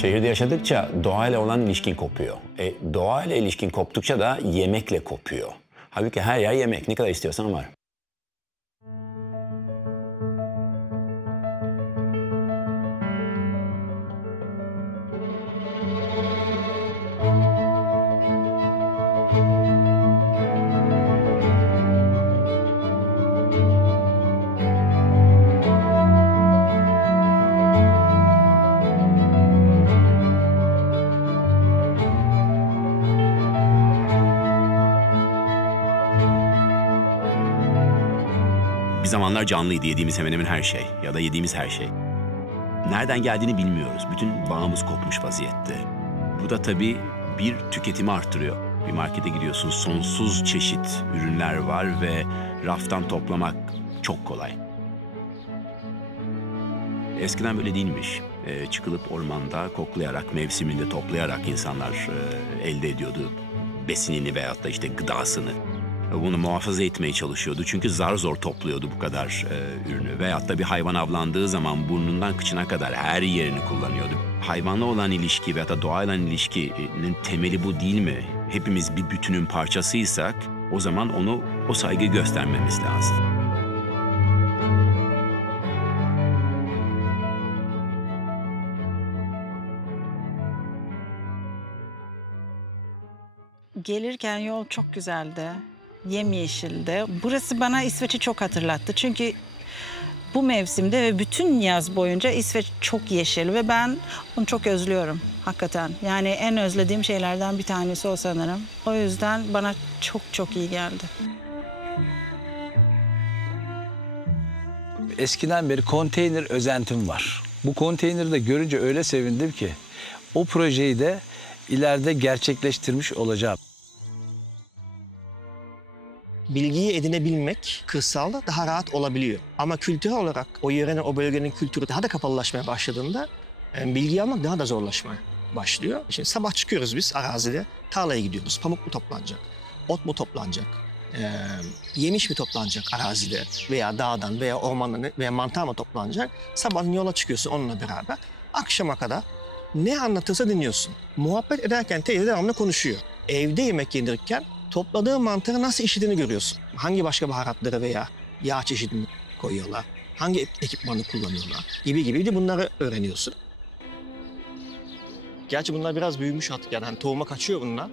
Şehirde yaşadıkça doğayla olan ilişkin kopuyor. Doğayla ilişkin koptukça da yemekle kopuyor. Halbuki her yer yemek. Ne kadar istiyorsan var. Bir zamanlar canlıydı yediğimiz hemen hemen her şey ya da yediğimiz her şey. Nereden geldiğini bilmiyoruz. Bütün bağımız kopmuş vaziyette. Bu da tabii bir tüketimi arttırıyor. Bir markete gidiyorsun, sonsuz çeşit ürünler var ve raftan toplamak çok kolay. Eskiden böyle değilmiş. Çıkılıp ormanda koklayarak, mevsiminde toplayarak insanlar elde ediyordu besinini veyahut da işte gıdasını. Bunu muhafaza etmeye çalışıyordu. Çünkü zar zor topluyordu bu kadar ürünü. Veyahut da bir hayvan avlandığı zaman burnundan kıçına kadar her yerini kullanıyordu. Hayvanla olan ilişki veyahut da doğayla ilişkinin temeli bu değil mi? Hepimiz bir bütünün parçasıysak o zaman onu o saygı göstermemiz lazım. Gelirken yol çok güzeldi. Yemyeşildi. Burası bana İsveç'i çok hatırlattı. Çünkü bu mevsimde ve bütün yaz boyunca İsveç çok yeşil ve ben onu çok özlüyorum hakikaten. Yani en özlediğim şeylerden bir tanesi o sanırım. O yüzden bana çok çok iyi geldi. Eskiden beri konteyner özentim var. Bu konteyneri de görünce öyle sevindim ki o projeyi de ileride gerçekleştirmiş olacağım. Bilgiyi edinebilmek kırsalda daha rahat olabiliyor. Ama kültürel olarak o yörenin, o bölgenin kültürü daha da kapalılaşmaya başladığında bilgiyi almak daha da zorlaşmaya başlıyor. Şimdi sabah çıkıyoruz biz arazide, tarlaya gidiyoruz. Pamuk mu toplanacak, ot mu toplanacak, yemiş mi toplanacak arazide veya dağdan veya ormandan veya mantar mı toplanacak. Sabahın yola çıkıyorsun onunla beraber. Akşama kadar ne anlatırsa dinliyorsun. Muhabbet ederken teyze devamlı konuşuyor. Evde yemek yenirken topladığı mantarı nasıl işlediğini görüyorsun. Hangi başka baharatları veya yağ çeşidini koyuyorlar, hangi ekipmanı kullanıyorlar gibi de bunları öğreniyorsun. Gerçi bunlar biraz büyümüş artık yani hani tohuma kaçıyor bunlar.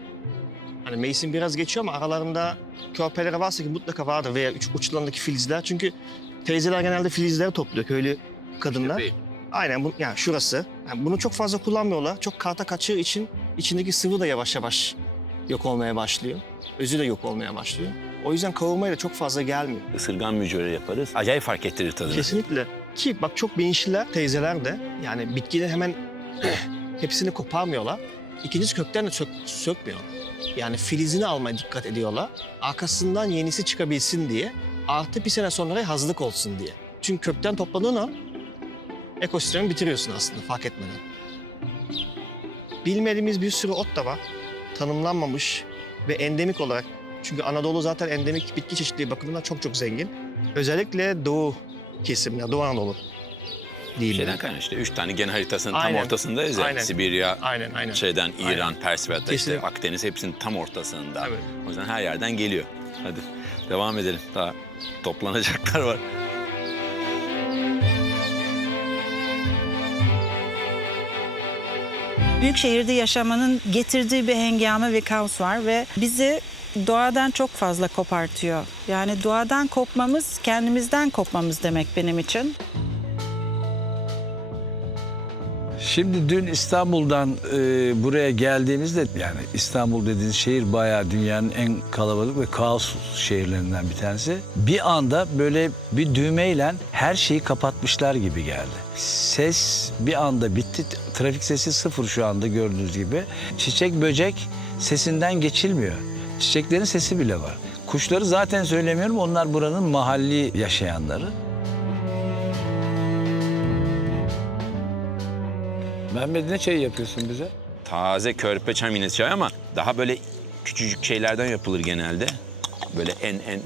Hani mevsim biraz geçiyor ama aralarında körpeleri varsa ki mutlaka vardır veya uçlarındaki filizler. Çünkü teyzeler genelde filizleri topluyor köylü kadınlar. Aynen yani şurası. Yani bunu çok fazla kullanmıyorlar. Çok karta kaçtığı için içindeki sıvı da yavaş yavaş yok olmaya başlıyor. Özü de yok olmaya başlıyor. O yüzden kavurmaya da çok fazla gelmiyor. Isırgan mücveri yaparız. Acayip fark ettirir tadını. Kesinlikle. Ki bak çok bilinçliler teyzeler de yani bitkileri hemen hepsini koparmıyorlar. İkincisi kökten de sökmüyor. Yani filizini almaya dikkat ediyorlar. Arkasından yenisi çıkabilsin diye. Artı bir sene sonra hazırlık olsun diye. Çünkü kökten topladığın an ekosistemi bitiriyorsun aslında fark etmeden. Bilmediğimiz bir sürü ot da var. Tanımlanmamış ve endemik olarak. Çünkü Anadolu zaten endemik bitki çeşitliliği bakımından çok çok zengin. Özellikle doğu kesimler, Doğu Anadolu değil. Şeyden kaynaklı işte 3 tane gen haritasının tam ortasındayız ya. Sibirya, aynen. şeyden İran, Pers ve işte Akdeniz hepsinin tam ortasında. Evet. O yüzden her yerden geliyor. Hadi devam edelim. Daha toplanacaklar var. Büyük şehirde yaşamanın getirdiği bir hengame ve kaos var ve bizi doğadan çok fazla kopartıyor. Yani doğadan kopmamız, kendimizden kopmamız demek benim için. Şimdi dün İstanbul'dan buraya geldiğimizde yani İstanbul dediğiniz şehir bayağı dünyanın en kalabalık ve kaos şehirlerinden bir tanesi. Bir anda böyle bir düğmeyle her şeyi kapatmışlar gibi geldi. Ses bir anda bitti. Trafik sesi sıfır şu anda gördüğünüz gibi. Çiçek böcek sesinden geçilmiyor. Çiçeklerin sesi bile var. Kuşları zaten söylemiyorum. Onlar buranın mahalli yaşayanları. Mehmet ne çayı yapıyorsun bize? Taze körpe çay çay ama daha böyle küçücük şeylerden yapılır genelde. Böyle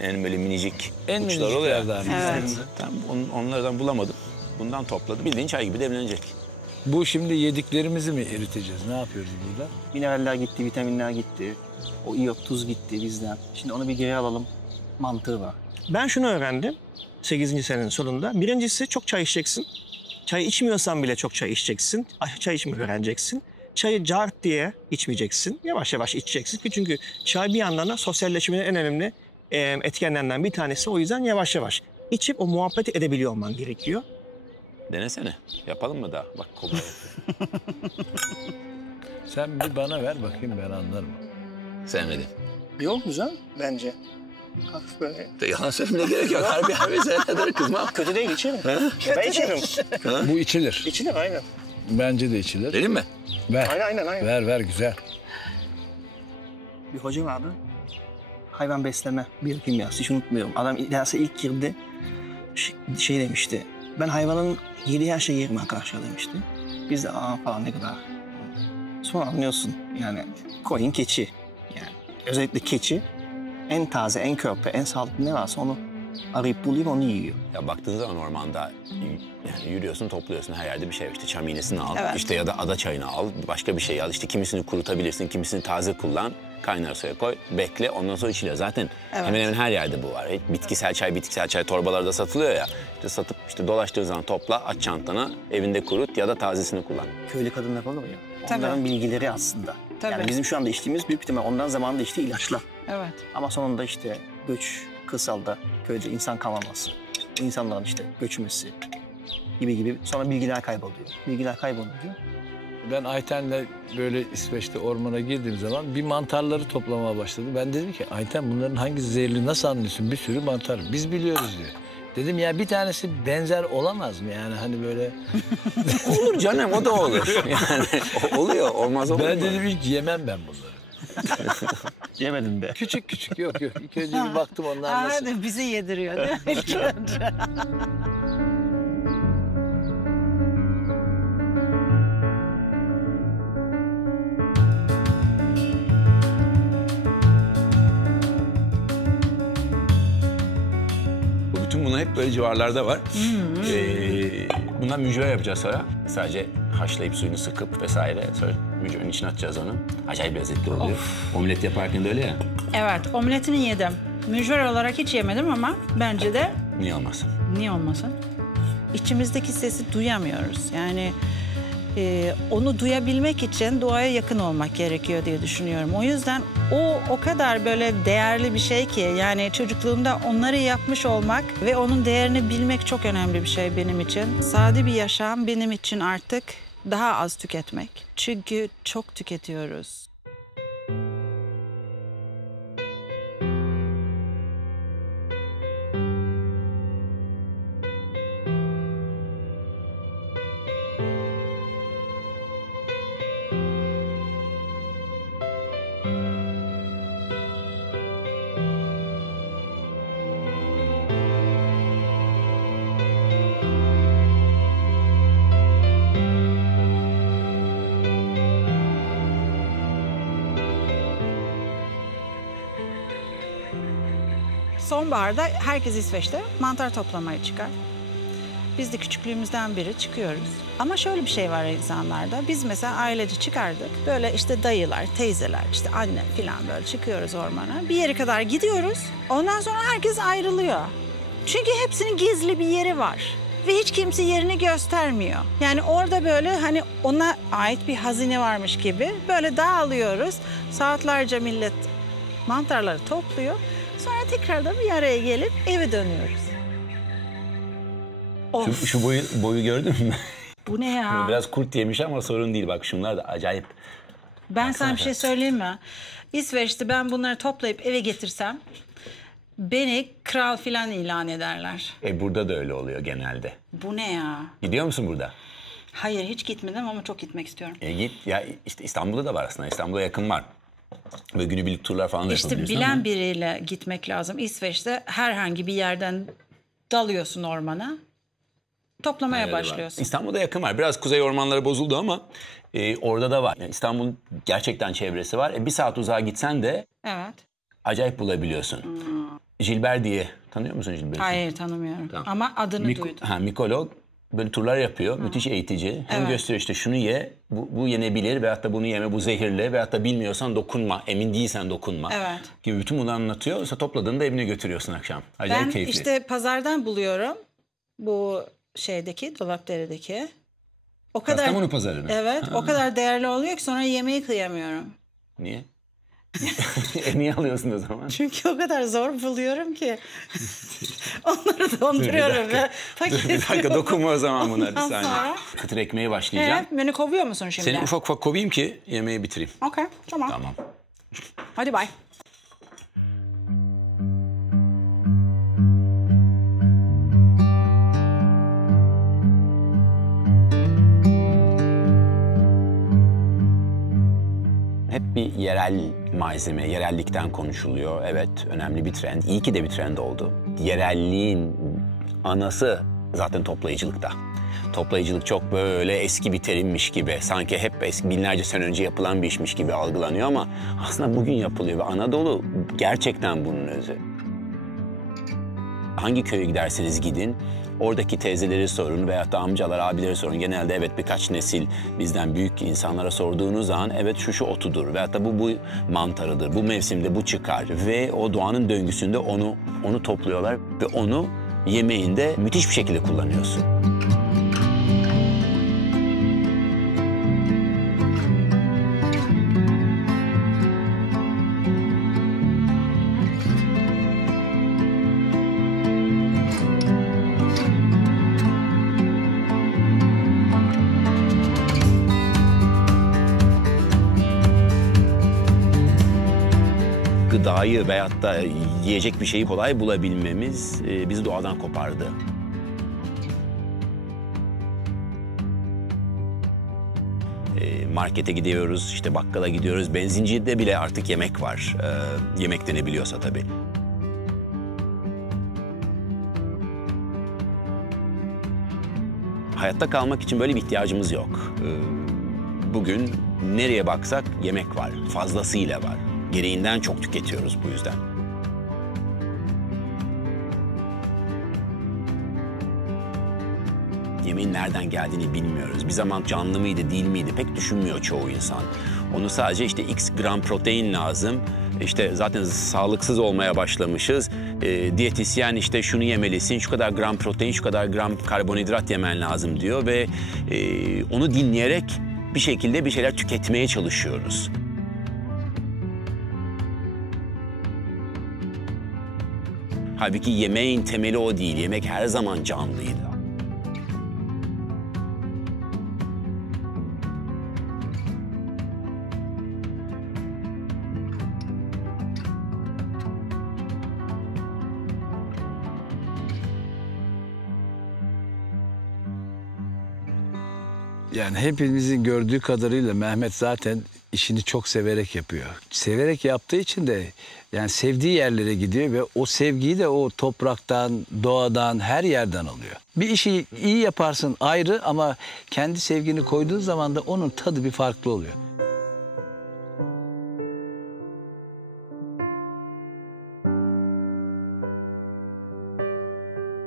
en böyle minicik uçlar oluyor. Evet. Tam onlardan bulamadım. Bundan topladım. Bildiğin çay gibi demlenecek. Bu şimdi yediklerimizi mi eriteceğiz? Ne yapıyoruz burada? Mineraller gitti, vitaminler gitti. O iyot, tuz gitti bizden. Şimdi onu bir geri alalım. Mantığı var. Ben şunu öğrendim 8. senenin sonunda. Birincisi çok çay içeceksin. Çay içmiyorsan bile çok çay içeceksin. Çay içmeyi öğreneceksin. Çayı cart diye içmeyeceksin. Yavaş yavaş içeceksin. Çünkü çay bir yandan da sosyalleşmenin en önemli etkenlerinden bir tanesi. O yüzden yavaş yavaş içip o muhabbeti edebiliyor olman gerekiyor. Denesene. Yapalım mı daha? Bak kolay. Sen bir bana ver bakayım, ben anlarım. Sevmedim. Yok güzel bence. Hafif böyle. Yalan söylemeye gerek yok. Harbi söyle. Kızma. Kötü değil içerim. Ben içerim. Bu içilir. İçilir aynen. Bence de içilir. Vereyim mi? Ver. Aynen. Ver güzel. Bir hoca vardı. Hayvan besleme biyokimyası, hiç unutmuyorum. Adam derse ilk girdi, şey demişti. Ben hayvanın yediği her şeyi yerim arkadaşlar demişti. Biz de falan ne kadar. Sonra anlıyorsun yani koyun, keçi. Yani özellikle keçi en taze, en körpe, en sağlıklı ne varsa onu arayıp buluyor, onu yiyor. Ya baktığın zaman ormanda yani yürüyorsun, topluyorsun, her yerde bir şey var. İşte çam iğnesini al, Evet. işte ya da ada çayını al, başka bir şey al. İşte kimisini kurutabilirsin, kimisini taze kullan. Kaynar suya koy, bekle, ondan sonra içiliyor. Zaten Evet. hemen hemen her yerde bu var. Bitkisel çay torbalarda satılıyor ya. İşte satıp işte dolaştığın zaman topla, aç çantana, evinde kurut ya da tazesini kullan. Köylü kadınlar olur ya. Tabii. Onların bilgileri aslında. Tabii. Yani bizim şu anda içtiğimiz büyük ihtimal ondan zamanında içtiği ilaçlar. Evet. Ama sonunda işte göç, kırsalda, köyde insan kalmaması, insanların işte göçmesi gibi sonra bilgiler kayboluyor. Bilgiler kaybolunca Ben Ayten'le böyle İsveç'te ormana girdiğim zaman bir mantarları toplamaya başladı. Ben dedim ki Ayten bunların hangisi zehirli nasıl anlıyorsun? Bir sürü mantar. Biz biliyoruz diyor. Dedim ya bir tanesi benzer olamaz mı yani hani böyle... Olur canım, o da olur. Yani oluyor, olmaz olur Ben mu? dedim ilk yemem ben bunları. yemedin de. Küçük yok. İlk önce bir baktım onlar nasıl. Hadi bizi yediriyor değil mi ilk önce? Bütün bunlar hep böyle civarlarda var. Bundan mücver yapacağız sonra. Sadece haşlayıp suyunu sıkıp vesaire. Sonra mücverin içine atacağız onu. Acayip lezzetli oluyor. Omlet yaparken de öyle ya. Evet, omletini yedim. Mücver olarak hiç yemedim ama bence de Niye olmasın? niye olmasın? İçimizdeki sesi duyamıyoruz. Yani onu duyabilmek için doğaya yakın olmak gerekiyor diye düşünüyorum. O yüzden o kadar böyle değerli bir şey ki yani çocukluğumda onları yapmış olmak ve onun değerini bilmek çok önemli bir şey benim için. Sade bir yaşam benim için artık daha az tüketmek. Çünkü çok tüketiyoruz. Sonbaharda herkes İsveç'te mantar toplamaya çıkar. Biz de küçüklüğümüzden beri çıkıyoruz. Ama şöyle bir şey var insanlarda. Biz mesela ailece çıkardık. Böyle işte dayılar, teyzeler, işte anne falan böyle çıkıyoruz ormana. Bir yere kadar gidiyoruz. Ondan sonra herkes ayrılıyor. Çünkü hepsinin gizli bir yeri var. Ve hiç kimse yerini göstermiyor. Yani orada böyle hani ona ait bir hazine varmış gibi böyle dağılıyoruz. Saatlerce millet mantarları topluyor. Sonra tekrardan bir araya gelip eve dönüyoruz. Şu boyu gördün mü? Bu ne ya? Biraz kurt yemiş ama sorun değil. Bak şunlar da acayip. Ben sana bir şey söyleyeyim mi? İsveç'te ben bunları toplayıp eve getirsem beni kral filan ilan ederler. Burada da öyle oluyor genelde. Bu ne ya? Gidiyor musun burada? Hayır hiç gitmedim ama çok gitmek istiyorum. Git ya, işte İstanbul'da da var aslında. İstanbul'a yakın var. Ve günübirlik turlar falan da İşte yapabiliyorsun. bilen biriyle gitmek lazım. İsveç'te herhangi bir yerden dalıyorsun ormana. Toplamaya Nerede var? başlıyorsun. İstanbul'da yakın var. Biraz kuzey ormanları bozuldu ama orada da var. Yani İstanbul'un gerçekten çevresi var. Bir saat uzağa gitsen de Evet. acayip bulabiliyorsun. Gilbert diye. Tanıyor musun Gilbert'i? Hayır tanımıyorum. Tamam. Ama adını duydum. Mikolog. böyle turlar yapıyor. Müthiş eğitici. Hem gösteriyor işte şunu ye, bu yenebilir veyahut da bunu yeme, bu zehirli veyahut da bilmiyorsan dokunma, emin değilsen dokunma. Evet. Gibi bütün bunları anlatıyor. Sonra topladığında evine götürüyorsun akşam. Acayip Ben keyifli. işte pazardan buluyorum. Bu Dolapdere'deki. O kadar. Kastamonu pazarını. Evet, o kadar değerli oluyor ki sonra yemeği kıyamıyorum. Niye? Niye alıyorsun o zaman? Çünkü o kadar zor buluyorum ki. Onları donduruyorum ve Bir dakika dokunma o zaman buna bir Ondan saniye. sonra- Kıtır ekmeği başlayacağım. Beni kovuyor musun şimdi? Seni ufak ufak kovayım ki yemeği bitireyim. Okey, tamam. Tamam. Hadi bay. Hep bir yerel malzeme, yerellikten konuşuluyor. Evet, önemli bir trend. İyi ki de bir trend oldu. Yerelliğin anası zaten toplayıcılıkta. Toplayıcılık çok böyle eski bir terimmiş gibi, sanki hep eski binlerce sene önce yapılan bir işmiş gibi algılanıyor ama aslında bugün yapılıyor ve Anadolu gerçekten bunun özü. Hangi köye giderseniz gidin, oradaki teyzeleri sorun veyahut da amcalar, abileri sorun. Genelde evet birkaç nesil bizden büyük insanlara sorduğunuz zaman evet şu otudur veyahut da bu mantarıdır, bu mevsimde bu çıkar. Ve o doğanın döngüsünde onu topluyorlar ve onu yemeğinde müthiş bir şekilde kullanıyorsun. Gıdayı veyahut da yiyecek bir şeyi kolay bulabilmemiz bizi doğadan kopardı. Markete gidiyoruz, işte bakkala gidiyoruz, benzincide bile artık yemek var. Yemek denebiliyorsa tabii. Hayatta kalmak için böyle bir ihtiyacımız yok. Bugün nereye baksak yemek var, fazlasıyla var. Gereğinden çok tüketiyoruz bu yüzden. Yemeğin nereden geldiğini bilmiyoruz. Bir zaman canlı mıydı, değil miydi pek düşünmüyor çoğu insan. Onu sadece işte x gram protein lazım. İşte zaten sağlıksız olmaya başlamışız. Diyetisyen işte şunu yemelisin, şu kadar gram protein, şu kadar gram karbonhidrat yemen lazım diyor ve onu dinleyerek bir şekilde bir şeyler tüketmeye çalışıyoruz. Halbuki yemeğin temeli o değil. Yemek her zaman canlıydı. Yani hepimizin gördüğü kadarıyla Mehmet zaten işini çok severek yapıyor. Severek yaptığı için de yani sevdiği yerlere gidiyor ve o sevgiyi de o topraktan, doğadan, her yerden alıyor. Bir işi iyi yaparsın ayrı ama kendi sevgini koyduğun zaman da onun tadı bir farklı oluyor.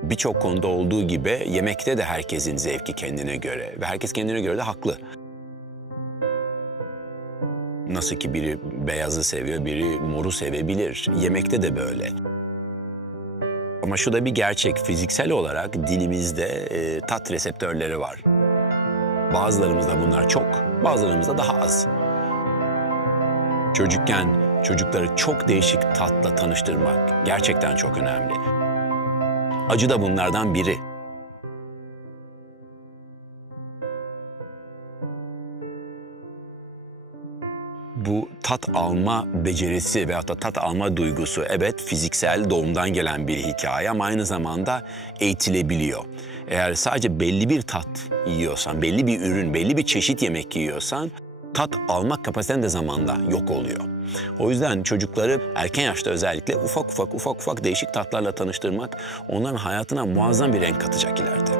Birçok konuda olduğu gibi yemekte de herkesin zevki kendine göre ve herkes kendine göre de haklı. Nasıl ki biri beyazı seviyor, biri moru sevebilir. Yemekte de böyle. Ama şu da bir gerçek. Fiziksel olarak dilimizde tat reseptörleri var. Bazılarımızda bunlar çok, bazılarımızda daha az. Çocukken çocukları çok değişik tatla tanıştırmak gerçekten çok önemli. Acı da bunlardan biri. Bu tat alma becerisi veyahut da tat alma duygusu evet fiziksel doğumdan gelen bir hikaye ama aynı zamanda eğitilebiliyor. Eğer sadece belli bir tat yiyorsan, belli bir ürün, belli bir çeşit yemek yiyorsan tat almak kapasiten de zamanla yok oluyor. O yüzden çocukları erken yaşta özellikle ufak ufak değişik tatlarla tanıştırmak onların hayatına muazzam bir renk katacak ileride.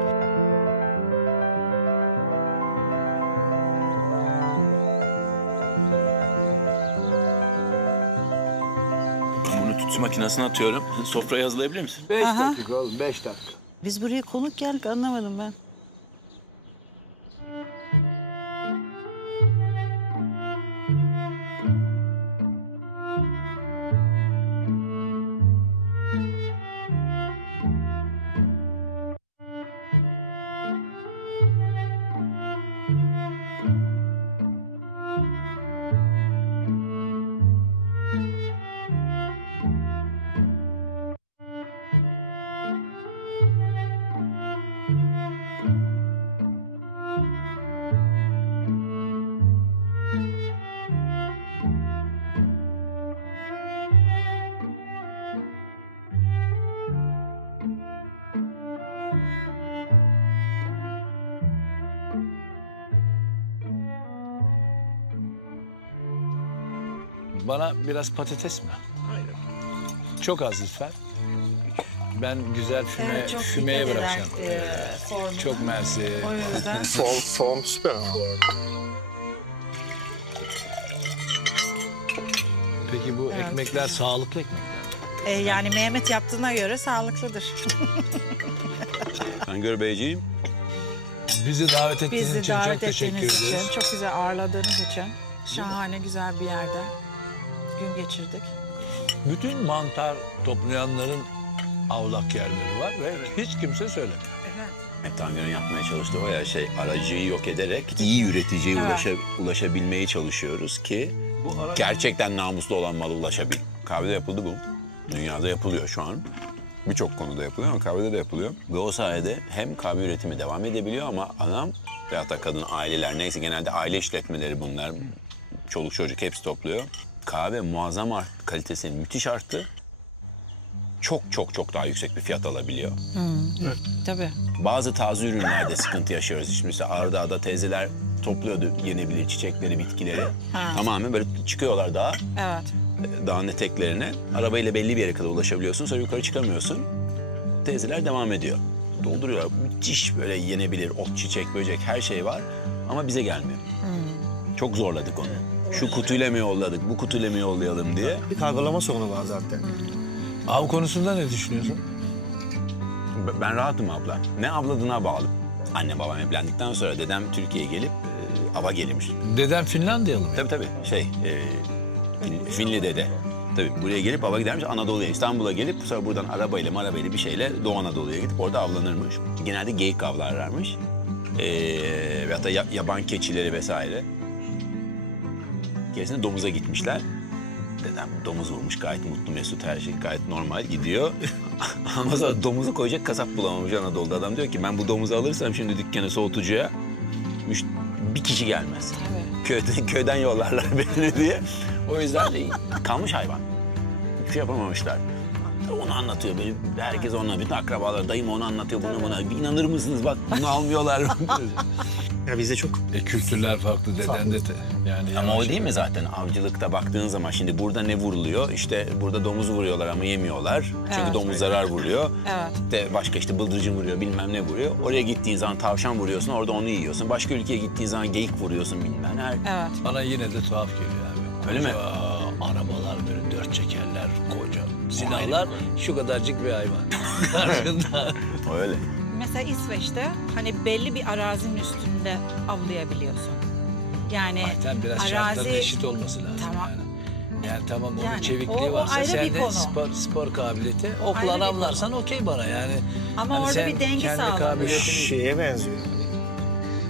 Bunu tütsü makinesine atıyorum. Sofraya hazırlayabilir misin? 5 dakika oğlum, 5 dakika. Biz buraya konuk geldik, anlamadım ben. Bana biraz patates mi? Hayır. Çok az lütfen. Ben güzel fümeye dikkat bırakacağım. eder, formuna. Çok mersi. O yüzden Form süper ama. Peki bu ekmekler sağlıklı ekmekler mi? yani Mehmet yaptığına göre sağlıklıdır. Ben Görbeyciğim. Bizi davet ettiğiniz Bizi için çok davet teşekkür ettiğiniz ederiz. için, çok güzel ağırladığınız için. Şahane güzel bir yerde gün geçirdik. Bütün mantar toplayanların avlak yerleri var ve hiç kimse söylemiyor. Hep Tanger'ın yapmaya çalıştığı o ya aracıyı yok ederek iyi üreticiye ulaşabilmeye çalışıyoruz ki gerçekten namuslu olan mala ulaşabil. Kahvede yapıldı bu. Dünyada yapılıyor şu an. Birçok konuda yapılıyor ama kahvede de yapılıyor. Ve o sayede hem kahve üretimi devam edebiliyor ama adam veyahut da kadın aileler neyse genelde aile işletmeleri bunlar. Çoluk çocuk hepsi topluyor. Kahve muazzam kalitesi müthiş arttı. Çok daha yüksek bir fiyat alabiliyor. Tabii. Bazı taze ürünlerde sıkıntı yaşıyoruz. İşte mesela Ardağ'da teyzeler topluyordu yenebilir çiçekleri, bitkileri. Tamamen böyle çıkıyorlar dağa. Evet. Dağın eteklerine. Arabayla belli bir yere kadar ulaşabiliyorsun. Sonra yukarı çıkamıyorsun. Teyzeler devam ediyor. Dolduruyorlar. Müthiş böyle yenebilir ot, çiçek, böcek her şey var. Ama bize gelmiyor. Çok zorladık onu. Şu kutuyla mı yolladık, bu kutuyla mı yollayalım diye. Bir kargolama sorunu var zaten. Av konusunda ne düşünüyorsun? Ben rahatım abla. Ne avladığına bağlı. Anne babam evlendikten sonra dedem Türkiye'ye gelip ava gelmiş. Deden Finlandiyalı mı? Tabii. Finli dede. Tabii buraya gelip ava gidermiş Anadolu'ya, İstanbul'a gelip sonra buradan arabayla bir şeyle Doğu Anadolu'ya gidip orada avlanırmış. Genelde geyik avlarlarmış. Veyahut da yaban keçileri vesaire. Gerisinde domuza gitmişler. Dedem domuz vurmuş gayet mutlu mesut her şey gayet normal gidiyor. Ama sonra domuzu koyacak kasap bulamamış Anadolu'da. Adam diyor ki ben bu domuzu alırsam şimdi dükkanı soğutucuya bir kişi gelmez. Köyden yollarlar beni diye. O yüzden kalmış hayvan. Hiçbir şey yapamamışlar. Onu anlatıyor böyle herkes ona bütün akrabalar dayım onu anlatıyor buna. İnanır mısınız bak bunu almıyorlar. Ya bizde çok. Kültürler farklı deden de yani. Ama o değil mi zaten avcılıkta baktığın zaman şimdi burada ne vuruluyor? İşte burada domuz vuruyorlar ama yemiyorlar. Çünkü domuz zarar vuruyor. Evet. İşte başka işte bıldırcın vuruyor bilmem ne vuruyor. Oraya gittiğin zaman tavşan vuruyorsun orada onu yiyorsun. Başka ülkeye gittiğin zaman geyik vuruyorsun bilmem ne. Evet. Bana yine de tuhaf geliyor abi. Öyle mi? Arabalar böyle dört çekerler koca. Silahlar şu kadarcık bir hayvan. Karşında. Öyle. Mesela İsveç'te hani belli bir arazinin üstünde avlayabiliyorsun. Yani Zaten biraz şartların eşit olması lazım. Tamam. Yani tamam onun Yani çevikliği o varsa ayrı sen bir de konu. spor kabiliyeti. Ayrı Okla bir avlarsan okey bana yani. Ama Hani orada sen bir denge kendi sağlanıyor. kabiliyetini... Şeye benziyor.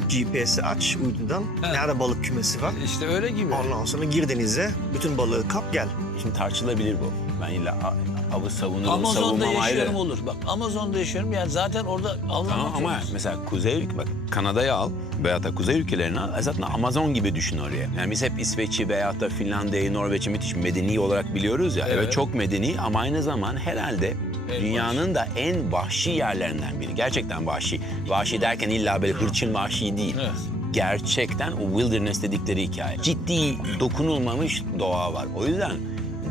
GPS'i aç uydudan. Nerede balık kümesi var? İşte öyle gibi. Ondan sonra gir denize. Bütün balığı kap gel. Şimdi tartışılabilir bu. Ben illa avı savunurum, Amazon'da savunmam ayrı. yaşıyorum olur. Bak Amazon'da yaşıyorum yani zaten orada avlamak Tamam ama zorundasın. mesela Kuzey bak Kanada'yı al veyahut da Kuzey ülkelerini al. Zaten Amazon gibi düşün oraya. Yani biz hep İsveç'i veyahut da Finlandiya'yı, Norveç'i müthiş medeni olarak biliyoruz ya. Evet çok medeni ama aynı zaman herhalde dünyanın da en vahşi yerlerinden biri. Gerçekten vahşi. Vahşi derken illa böyle hırçın vahşi değil. Evet. Gerçekten o wilderness dedikleri hikaye. Ciddi dokunulmamış doğa var. O yüzden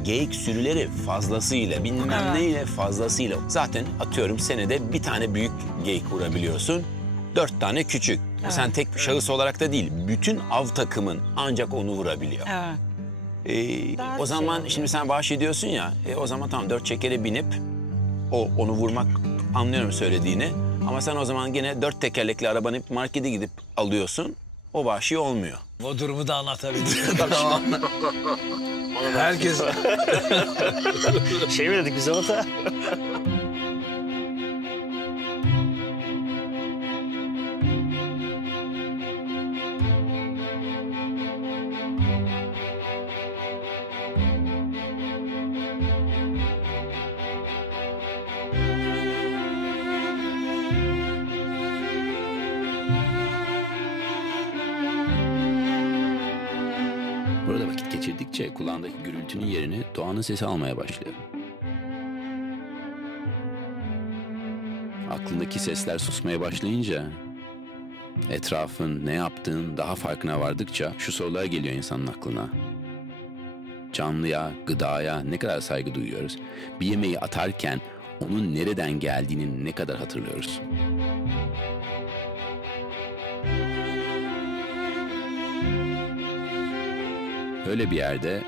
geyik sürüleri fazlasıyla, bilmem neyle fazlasıyla. Zaten atıyorum senede bir tane büyük geyik vurabiliyorsun. 4 tane küçük. Sen tek şahıs olarak da değil, bütün av takımın ancak onu vurabiliyor. Evet. O zaman şimdi sen vahşi diyorsun ya, o zaman tamam 4 çekere binip onu vurmak anlıyorum söylediğini. Ama sen o zaman gene 4 tekerlekli arabanı markete gidip alıyorsun. O vahşi olmuyor. O durumu da anlatabilirim. Herkes... Şey mi dedik biz orada? Burada vakit geçirdikçe kulağındaki gürültünün yerini doğanın sesi almaya başlıyor. Aklındaki sesler susmaya başlayınca, etrafın ne yaptığın daha farkına vardıkça şu sorular geliyor insanın aklına. canlıya, gıdaya ne kadar saygı duyuyoruz? Bir yemeği atarken onun nereden geldiğini ne kadar hatırlıyoruz? Öyle bir yerde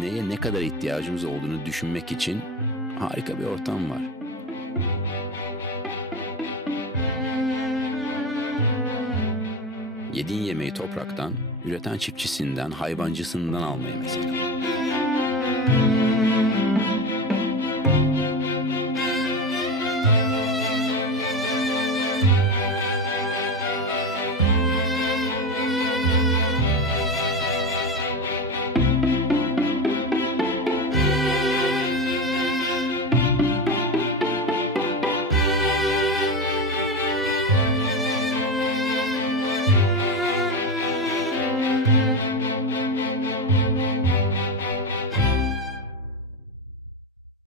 neye ne kadar ihtiyacımız olduğunu düşünmek için harika bir ortam var. Yediğin yemeği topraktan, üreten çiftçisinden, hayvancısından almaya mesela.